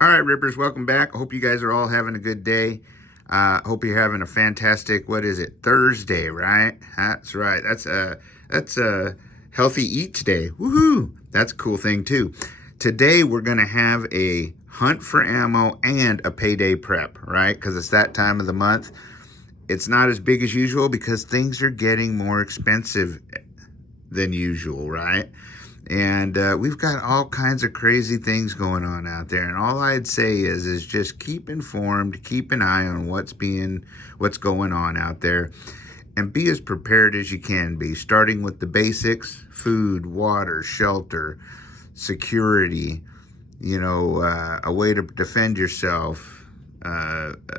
All right, Rippers, welcome back. I hope you guys are all having a good day. Hope you're having a fantastic, what is it, Thursday, right? That's right. That's a healthy eats day. Woohoo! That's a cool thing too. Today we're gonna have a hunt for ammo and a payday prep, right? Because it's that time of the month. It's not as big as usual because things are getting more expensive than usual, right? And we've got all kinds of crazy things going on out there. And all I'd say is just keep informed, keep an eye on what's going on out there, and be as prepared as you can be, starting with the basics: food, water, shelter, security, a way to defend yourself,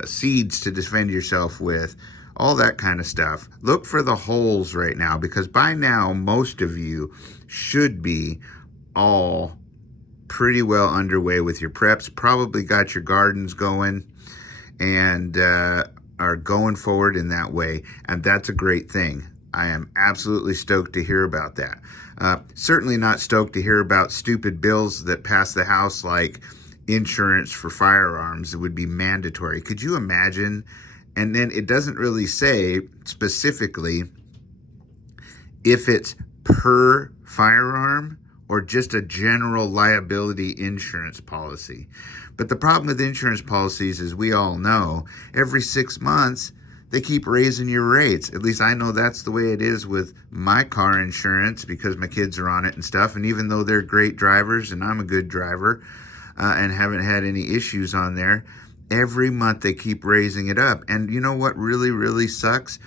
seeds to defend yourself with, all that kind of stuff. Look for the holes right now, because by now most of you should be all pretty well underway with your preps, probably got your gardens going, and are going forward in that way, and that's a great thing. I am absolutely stoked to hear about that. Certainly not stoked to hear about stupid bills that pass the House, like insurance for firearms. It would be mandatory. Could you imagine? And then it doesn't really say specifically if it's per firearm or just a general liability insurance policy. But the problem with insurance policies, as we all know, every 6 months they keep raising your rates. At least I know that's the way it is with my car insurance, because my kids are on it and stuff. And even though they're great drivers and I'm a good driver and haven't had any issues on there, every month they keep raising it up. And you know what really, really sucks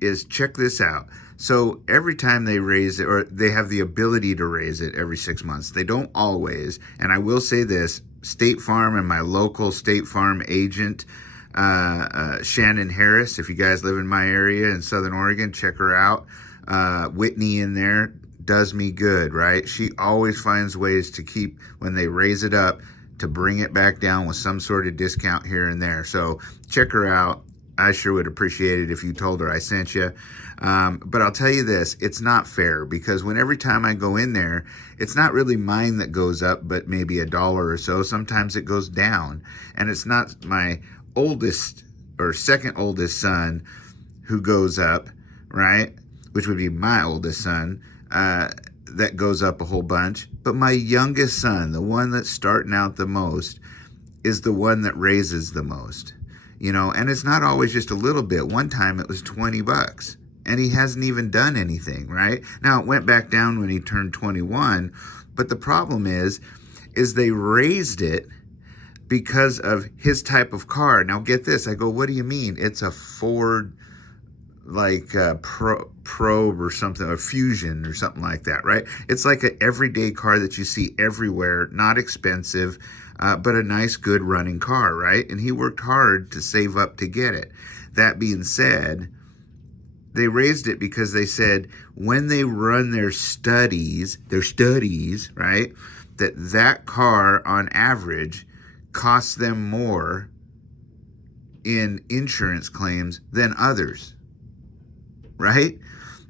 is, check this out. So every time they raise it, or they have the ability to raise it every 6 months, they don't always. And I will say this: State Farm and my local State Farm agent, Shannon Harris, if you guys live in my area in Southern Oregon, check her out. Whitney in there does me good, right? She always finds ways to keep, when they raise it up, to bring it back down with some sort of discount here and there. So check her out. I sure would appreciate it if you told her I sent you. But I'll tell you this, it's not fair, because every time I go in there, it's not really mine that goes up, but maybe $1 or so. Sometimes it goes down. And it's not my oldest or second oldest son who goes up, right? Which would be my oldest son, that goes up a whole bunch. But my youngest son, the one that's starting out the most, is the one that raises the most. And it's not always just a little bit. One time it was $20, and he hasn't even done anything, right? Now, it went back down when he turned 21, but the problem is they raised it because of his type of car. Now, get this. I go, what do you mean? It's a Ford, like Probe or something, or Fusion or something like that, right? It's like an everyday car that you see everywhere, not expensive, but a nice, good running car, right? And he worked hard to save up to get it. That being said, they raised it because they said when they run their studies, right, that car on average costs them more in insurance claims than others, right?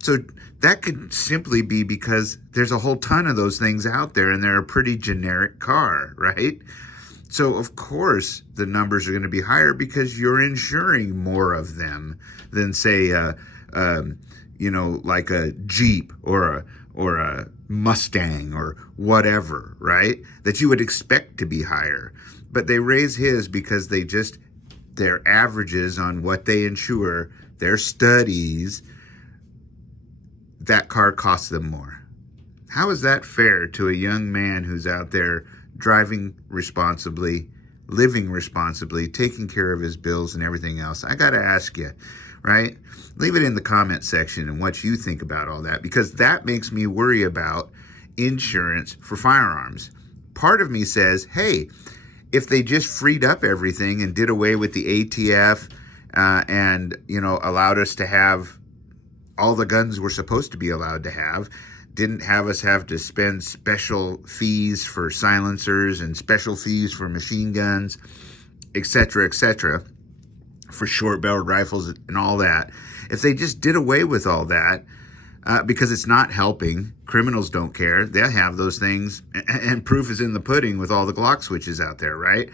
So that could simply be because there's a whole ton of those things out there, and they're a pretty generic car, right? So of course the numbers are going to be higher because you're insuring more of them than, say, like a Jeep or a Mustang or whatever, right? That you would expect to be higher. But they raise his because their averages on what they insure, their studies, that car costs them more. How is that fair to a young man who's out there driving responsibly, living responsibly, taking care of his bills and everything else? I got to ask you, right? Leave it in the comment section and what you think about all that, because that makes me worry about insurance for firearms. Part of me says, hey, if they just freed up everything and did away with the ATF and, allowed us to have all the guns we're supposed to be allowed to have, didn't have us have to spend special fees for silencers and special fees for machine guns, etc., for short-barreled rifles and all that. If they just did away with all that, because it's not helping. Criminals don't care. They'll have those things, and proof is in the pudding with all the Glock switches out there, right?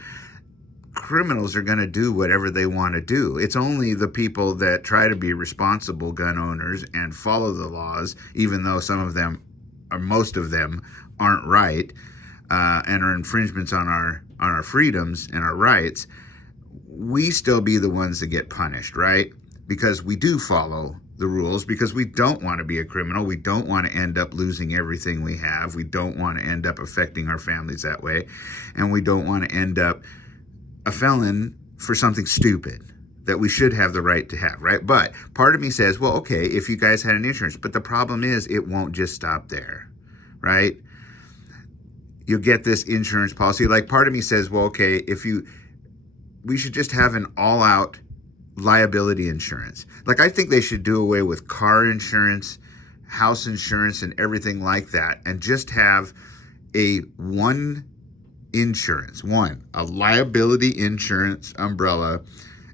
Criminals are going to do whatever they want to do. It's only the people that try to be responsible gun owners and follow the laws, even though some of them, or most of them, aren't right, and are infringements on our freedoms and our rights. We still be the ones that get punished, right? Because we do follow the rules, because we don't want to be a criminal. We don't want to end up losing everything we have. We don't want to end up affecting our families that way. And we don't want to end up a felon for something stupid that we should have the right to have, right? But part of me says, well, okay, if you guys had an insurance, but the problem is it won't just stop there, right? You'll get this insurance policy. Like, part of me says, well, okay, we should just have an all-out liability insurance. Like, I think they should do away with car insurance, house insurance, and everything like that, and just have a liability insurance umbrella,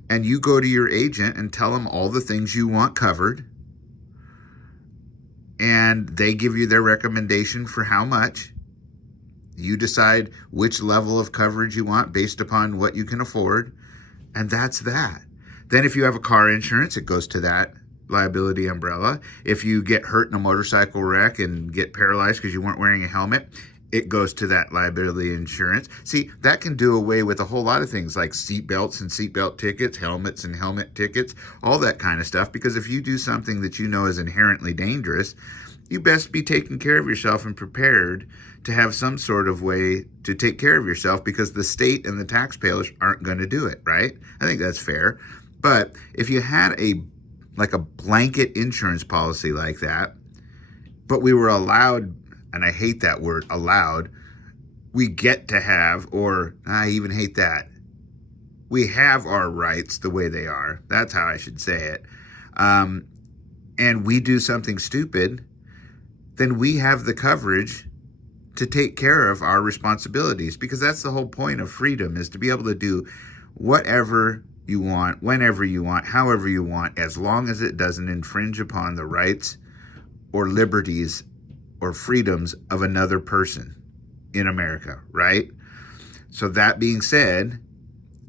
and you go to your agent and tell them all the things you want covered, and they give you their recommendation for how much. You decide which level of coverage you want based upon what you can afford, and that's that. Then if you have a car insurance, it goes to that liability umbrella. If you get hurt in a motorcycle wreck and get paralyzed because you weren't wearing a helmet, it goes to that liability insurance. See, that can do away with a whole lot of things like seat belts and seatbelt tickets, helmets and helmet tickets, all that kind of stuff. Because if you do something that you know is inherently dangerous, you best be taking care of yourself and prepared to have some sort of way to take care of yourself, because the state and the taxpayers aren't going to do it, right? I think that's fair. But if you had a blanket insurance policy like that, but we were allowed, and I hate that word, allowed, we get to have, or I even hate that, we have our rights the way they are. That's how I should say it. And we do something stupid, then we have the coverage to take care of our responsibilities, because that's the whole point of freedom, is to be able to do whatever you want, whenever you want, however you want, as long as it doesn't infringe upon the rights or liberties or freedoms of another person in America, right? So that being said,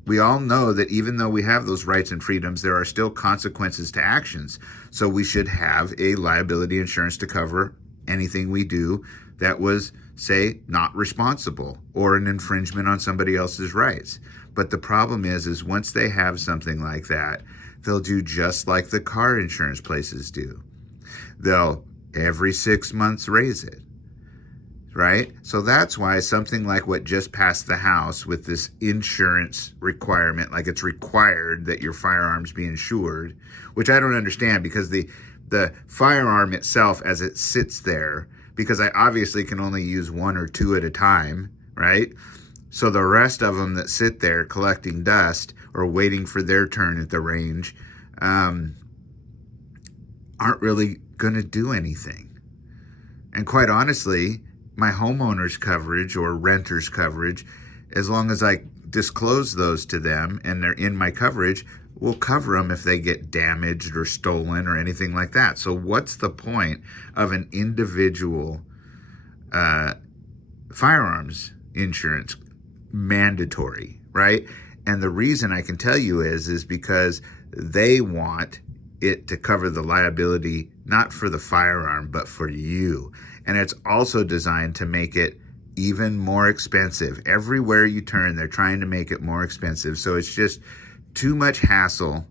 we all know that even though we have those rights and freedoms, there are still consequences to actions. So we should have a liability insurance to cover anything we do that was, say, not responsible or an infringement on somebody else's rights. But the problem is once they have something like that, they'll do just like the car insurance places do. They'll every 6 months raise it, right? So that's why something like what just passed the House with this insurance requirement, like it's required that your firearms be insured, which I don't understand, because the firearm itself as it sits there, because I obviously can only use one or two at a time, right? So the rest of them that sit there collecting dust or waiting for their turn at the range aren't really going to do anything. And quite honestly, my homeowner's coverage or renter's coverage, as long as I disclose those to them and they're in my coverage, will cover them if they get damaged or stolen or anything like that. So what's the point of an individual firearms insurance mandatory, right? And the reason I can tell you is because they want it to cover the liability, not for the firearm, but for you. And it's also designed to make it even more expensive. Everywhere you turn, they're trying to make it more expensive. So it's just too much hassle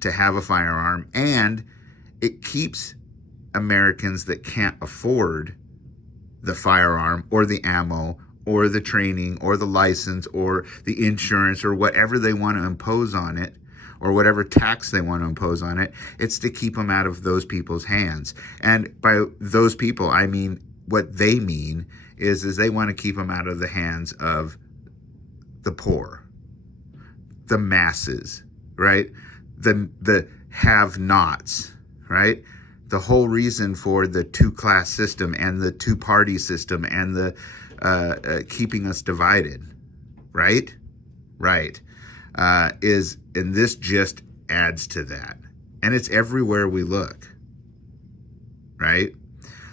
to have a firearm, and it keeps Americans that can't afford the firearm or the ammo or the training or the license or the insurance or whatever they want to impose on it, or whatever tax they want to impose on it. It's to keep them out of those people's hands. And by those people, I mean, what they mean is they want to keep them out of the hands of the poor, the masses, right? The have-nots, right? The whole reason for the two-class system and the two-party system and the keeping us divided, right? Right. And this just adds to that. And it's everywhere we look. right?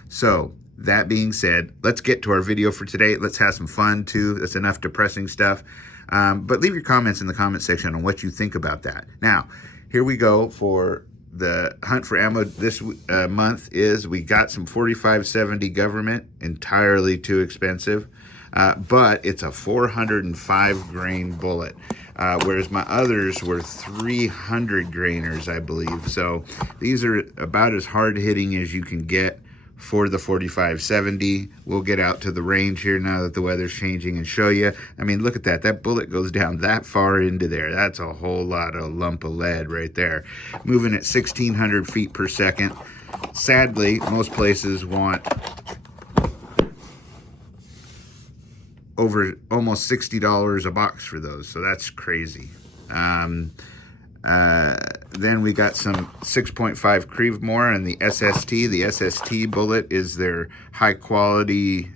So that being said, let's get to our video for today. Let's have some fun too. That's enough depressing stuff. But leave your comments in the comment section on what you think about that. Now, here we go for the hunt for ammo this month. We got some 4570 government, entirely too expensive, but it's a 405 grain bullet, whereas my others were 300 grainers, I believe. So these are about as hard hitting as you can get for the 4570. We'll get out to the range here now that the weather's changing and show you. I mean, look at that. That bullet goes down that far into there. That's a whole lot of lump of lead right there. Moving at 1,600 feet per second. Sadly, most places want over almost $60 a box for those, so that's crazy. Then we got some 6.5 Creevemore and the SST. The SST bullet is their high quality,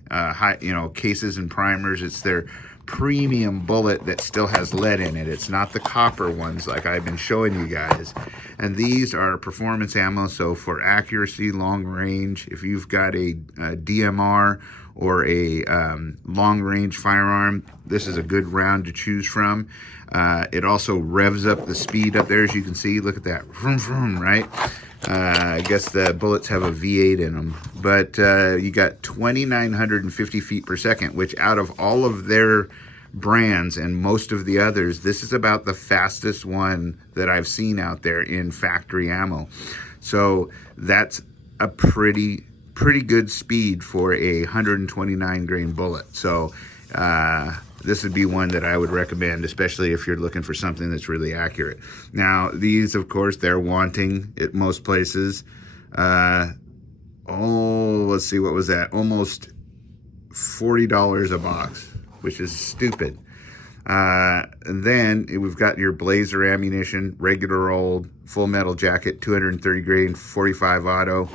cases and primers. It's their premium bullet that still has lead in it. It's not the copper ones like I've been showing you guys. And these are performance ammo, so for accuracy, long range, if you've got a DMR or a long range firearm, this is a good round to choose from. It also revs up the speed up there, as you can see. Look at that, vroom, vroom, right? I guess the bullets have a V8 in them, but you got 2,950 feet per second, which out of all of their brands and most of the others, this is about the fastest one that I've seen out there in factory ammo. So that's a pretty good speed for a 129 grain bullet. So this would be one that I would recommend, especially if you're looking for something that's really accurate. Now, these, of course, they're wanting at most places. Let's see, what was that? Almost $40 a box, which is stupid. And then we've got your Blazer ammunition, regular old full metal jacket, 230 grain, 45 auto.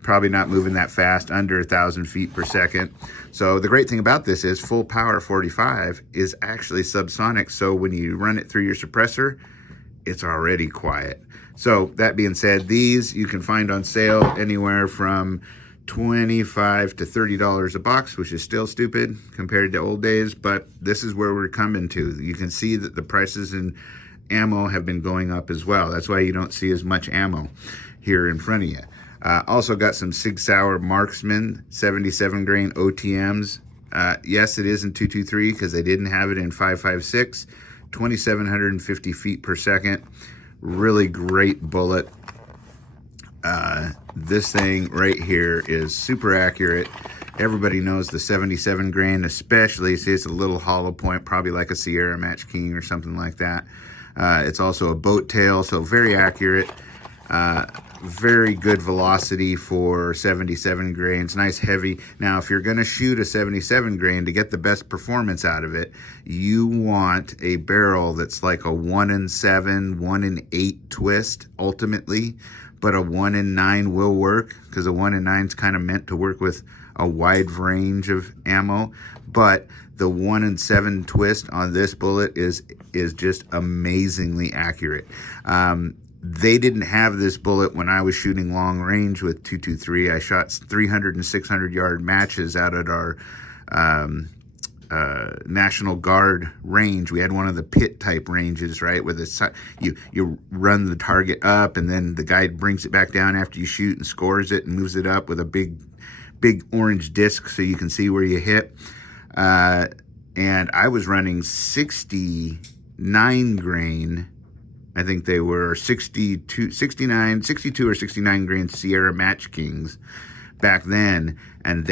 Probably not moving that fast, under 1,000 feet per second. So the great thing about this is full power 45 is actually subsonic. So when you run it through your suppressor, it's already quiet. So that being said, these you can find on sale anywhere from $25 to $30 a box, which is still stupid compared to old days, but this is where we're coming to. You can see that the prices in ammo have been going up as well. That's why you don't see as much ammo here in front of you. Also got some Sig Sauer Marksman 77 grain OTMs. Yes, it is in 223 because they didn't have it in 5.56. 2,750 feet per second. Really great bullet. This thing right here is super accurate. Everybody knows the 77 grain, especially. See, it's a little hollow point, probably like a Sierra Match King or something like that. It's also a boat tail, so very accurate. Very good velocity for 77 grains, nice heavy. Now, if you're going to shoot a 77 grain to get the best performance out of it, you want a barrel that's like a 1 in 7, 1 in 8 twist ultimately, but a 1 in 9 will work because a 1 in 9 is kind of meant to work with a wide range of ammo. But the 1 in 7 twist on this bullet is just amazingly accurate. They didn't have this bullet when I was shooting long range with 223. I shot 300 and 600 yard matches out at our National Guard range. We had one of the pit type ranges, right, where you run the target up and then the guy brings it back down after you shoot and scores it and moves it up with a big orange disc so you can see where you hit. And I was running 69 grain. I think they were 62 or 69 grain Sierra Match Kings back then. And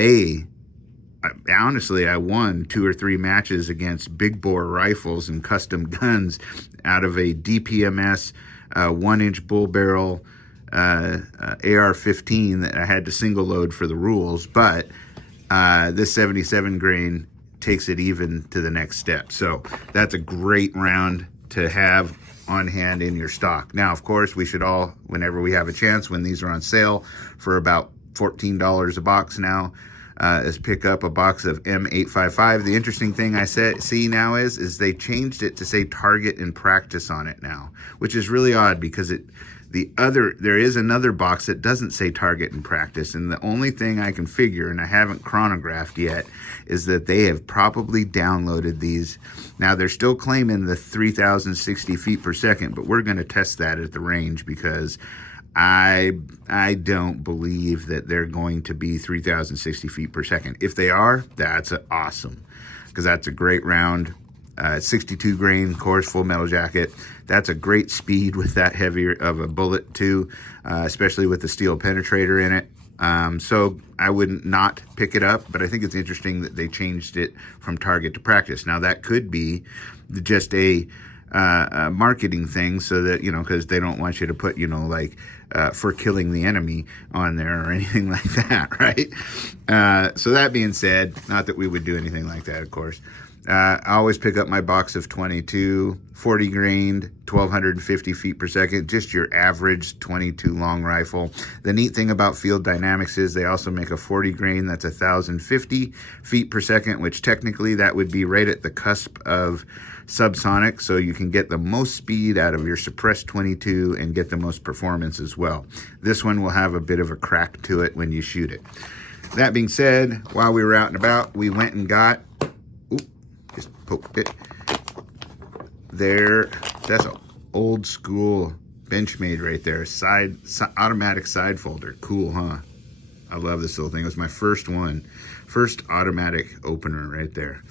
honestly, I won 2 or 3 matches against big bore rifles and custom guns out of a DPMS 1-inch bull barrel AR-15 that I had to single load for the rules. But this 77 grain takes it even to the next step. So that's a great round to have on hand in your stock. Now, of course, we should all, whenever we have a chance, when these are on sale for about $14 a box now, is pick up a box of M855. The interesting thing I see now is they changed it to say target and practice on it now, which is really odd because There is another box that doesn't say target and practice, and the only thing I can figure, and I haven't chronographed yet, is that they have probably downloaded these. Now they're still claiming the 3,060 feet per second, but we're going to test that at the range because I don't believe that they're going to be 3,060 feet per second. If they are, that's awesome, because that's a great round. 62 grain course, full metal jacket. That's a great speed with that heavier of a bullet too, especially with the steel penetrator in it. So I wouldn't not pick it up, but I think it's interesting that they changed it from target to practice. Now that could be just a marketing thing, so that, you know, because they don't want you to put, you know, like for killing the enemy on there or anything like that, right? So that being said, not that we would do anything like that, of course. I always pick up my box of 22, 40 grained, 1,250 feet per second, just your average 22 long rifle. The neat thing about Field Dynamics is they also make a 40 grain that's 1,050 feet per second, which technically that would be right at the cusp of subsonic, so you can get the most speed out of your suppressed 22 and get the most performance as well. This one will have a bit of a crack to it when you shoot it. That being said, while we were out and about, we went and got, just poked it there. That's an old school Benchmade right there. Automatic side folder. Cool, huh? I love this little thing. It was my first one. First automatic opener right there.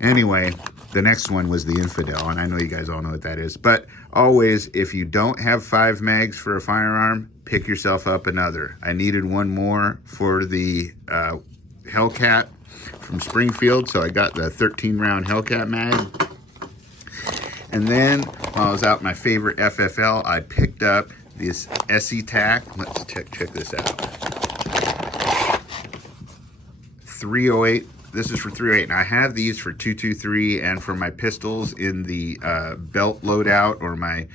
Anyway, the next one was the Infidel, and I know you guys all know what that is. But always, if you don't have 5 mags for a firearm, pick yourself up another. I needed one more for the Hellcat from Springfield, so I got the 13-round Hellcat mag. And then, while I was out my favorite FFL, I picked up this SE Tac. Let's check this out. 308. This is for 308, and I have these for 223 and for my pistols in the belt loadout or my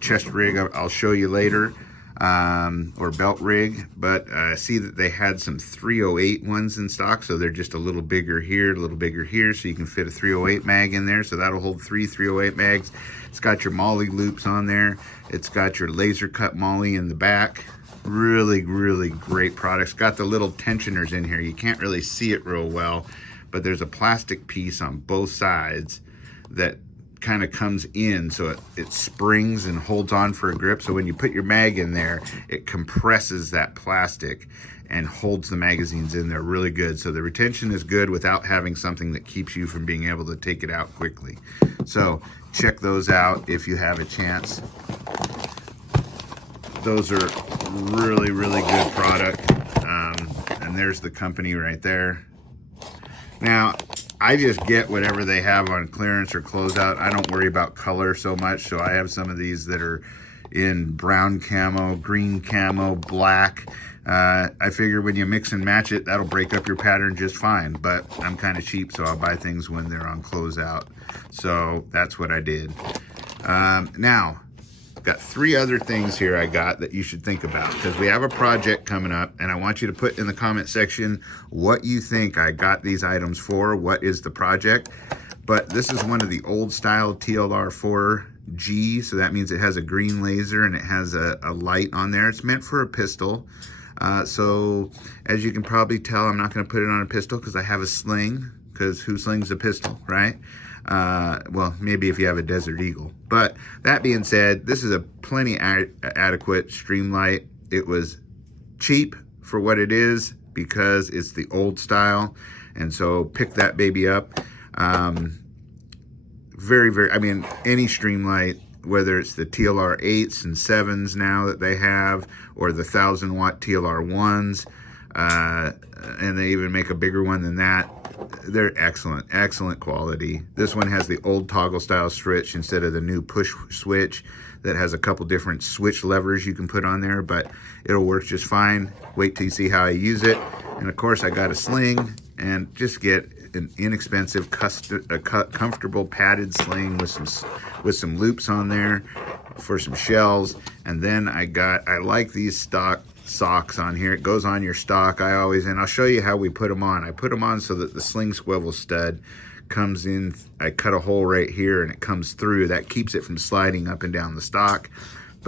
chest rig. I'll show you later, or belt rig. But I see that they had some 308 ones in stock, so they're just a little bigger here, a little bigger here, so you can fit a 308 mag in there. So that'll hold 3 308 mags. It's got your MOLLE loops on there. It's got your laser cut MOLLE in the back. Really, really great products. Got the little tensioners in here. You can't really see it real well, but there's a plastic piece on both sides that kind of comes in, so it springs and holds on for a grip. So when you put your mag in there, it compresses that plastic and holds the magazines in there really good. So the retention is good without having something that keeps you from being able to take it out quickly. So check those out if you have a chance. Those are really, really good product. And there's the company right there. Now, I just get whatever they have on clearance or closeout. I don't worry about color so much. So I have some of these that are in brown camo, green camo, black. I figure when you mix and match it, that'll break up your pattern just fine. But I'm kind of cheap, so I'll buy things when they're on closeout. So that's what I did. Now, got 3 other things here I got that you should think about, because we have a project coming up, and I want you to put in the comment section what you think I got these items for. What is the project? But this is one of the old style TLR4G, so that means it has a green laser and it has a light on there. It's meant for a pistol. So as you can probably tell, I'm not going to put it on a pistol because I have a sling, because who slings a pistol, right? Well, maybe if you have a Desert Eagle. But that being said, this is a plenty adequate stream light. It was cheap for what it is because it's the old style, and so pick that baby up. Very, very, I mean, any stream light, whether it's the TLR 8s and 7s now that they have, or the 1,000-watt TLR 1s, and they even make a bigger one than that. They're excellent quality. This one has the old toggle style switch instead of the new push switch that has a couple different switch levers you can put on there, but it'll work just fine. Wait till you see how I use it. And of course I got a sling, and just get an inexpensive, comfortable padded sling with some loops on there for some shells. And then I like these stock socks on here. It goes on your stock. And I'll show you how we put them on. I put them on so that the sling swivel stud comes in. I cut a hole right here and it comes through. That keeps it from sliding up and down the stock.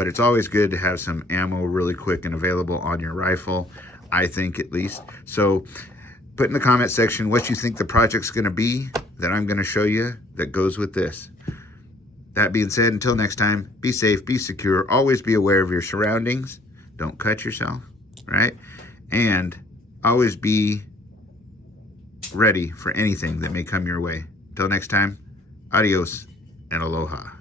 but it's always good to have some ammo really quick and available on your rifle, I think, at least. So put in the comment section what you think the project's going to be that I'm going to show you that goes with this. That being said, until next time, be safe, be secure, always be aware of your surroundings. Don't cut yourself, right? And always be ready for anything that may come your way. Until next time, adios and aloha.